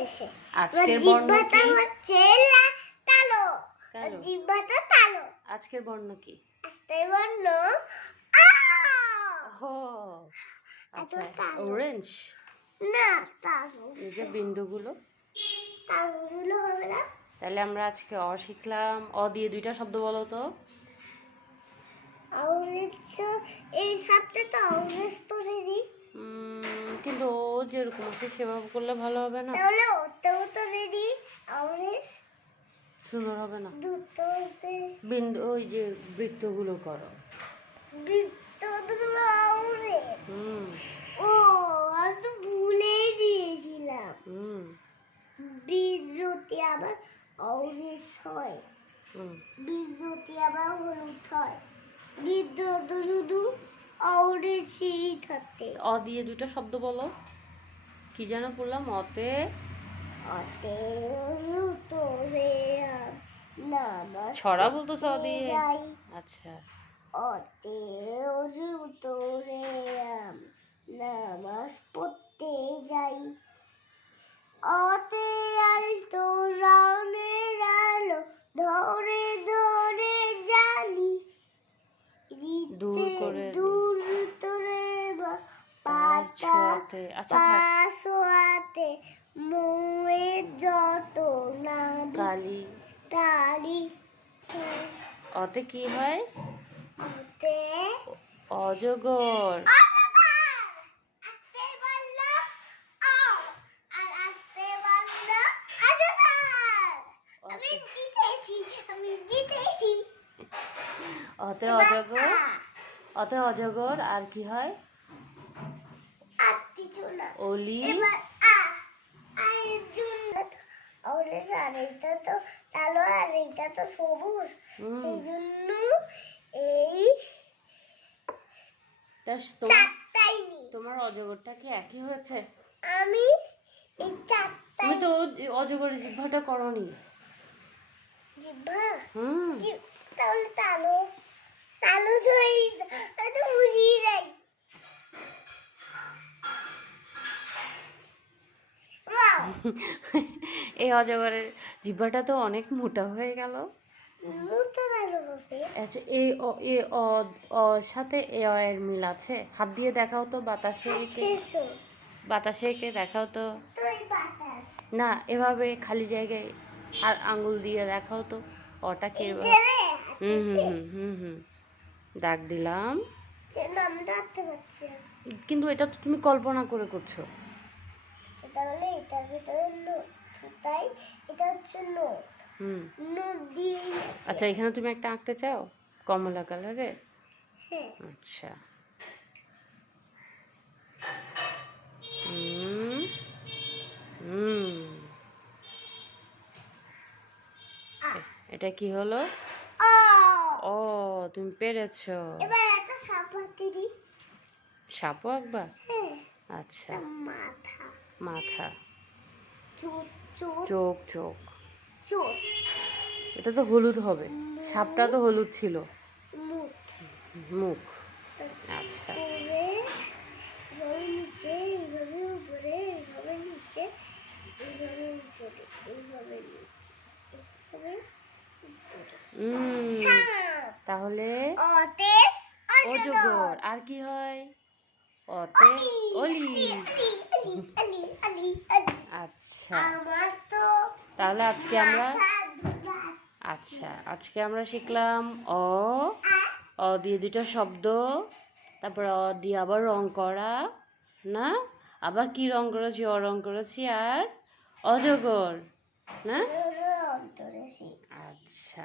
পেরেছে আজকের বর্ণ জিহ্বাটা হচ্ছে কালো। জিহ্বাটা কালো। আজকের বর্ণ কি? আস্তে বর্ণ ও আচ্ছা অরেঞ্জ না কালো এই যে বিন্দুগুলো। কালোগুলো হবে না। তাহলে আমরা আজকে অ শিখলাম। অ দিয়ে দুইটা শব্দ বলো তো। অরেঞ্জ এই তো অরেঞ্জ করে দিই উম, কিন্তু ও যেরকম আছে সেভাবে করলে ভালো হবে না। তাহলে ওতেও তো রেডি সুন্দর হবে না। দুটোতে বিন্দু ওই যে বৃত্তগুলো করো। হুম। ও আমি তো ভুলেই দিয়েছিলাম হুম। বিদ্যুতি আবার অরেঞ্জ হয়। হুম। বিদ্যুতি আবার হলুদ হয়। বিদ্যুৎ শুধু অ দিয়ে দুইটা শব্দ বলো। কি যেন বললাম? অতে। অতে ছড়া বলতো স দিয়ে। আচ্ছা। অতে নামাজ পড়তে যাই। অতে আলতো রানের আলো ধরে ধরে জানি দূর করে ছোঁয়াতে আচ্ছা পাশোয়াতে মুয়ের যত নাবি কালি তারি অতে কি হয়? ওতে অজগর। অতে- অতে অজগর। অতে অজগর আর কি হয়? না অলি? আর জন্য তো কালো আর এইটা তো সবুজ। সেই জন্য এই তোমার অজগরটা কি একই হয়েছে? আমি এই তুমি তো অজগরের জিহ্বাটা করনি। জিভা হুম। তাহলে তালো তালো তো এই তো বুঝিয়ে দেয়। এই অজগরের জিহ্বাটা তো অনেক মোটা হয়ে গেল। আচ্ছা এই অ এ অ অর সাথে এ অ এর মিল আছে? হাত দিয়ে দেখাও তো বাতাসে এঁকে। বাতাসে এঁকে দেখাও তো। না এভাবে খালি জায়গায় আর আঙ্গুল দিয়ে দেখাও তো। অটা কে হুম হুম হুম হুম দাগ দিলাম। কিন্তু এটা তো তুমি কল্পনা করে করছ। তাহলে এটার ভিতরে নোট তাই এটা হচ্ছে নোট নোট দিয়ে আচ্ছা এখানে তুমি একটা আঁকতে চাও? কমলা কালারে হ্যাঁ। আচ্ছা। হুম হুম। এটা কি হলো। ও। তুমি পেরেছ। এবার একটা দিই সাপও আঁকবা? হ্যাঁ। আচ্ছা। মাথা। মাথা। চোখ চোখ। চোখ চোখ। এটা তো হলুদ হবে। সাপটা তো হলুদ ছিল। মুখ। মুখ। আচ্ছা। নিচে এইভাবে উপরে এইভাবে নিচে এইভাবে উপরে এইভাবে এইভাবে উপরে। উম, সাপ। তাহলে অজগর। আর কি হয়? অতে অলি। আচ্ছা। আমার তো তাহলে আজকে আমরা আচ্ছা আজকে আমরা শিখলাম অ অ দিয়ে দুটো শব্দ তারপর অ দিয়ে আবার রং করা না? আবার কি রং করেছি? অ রং করেছি আর অজগর না? আচ্ছা।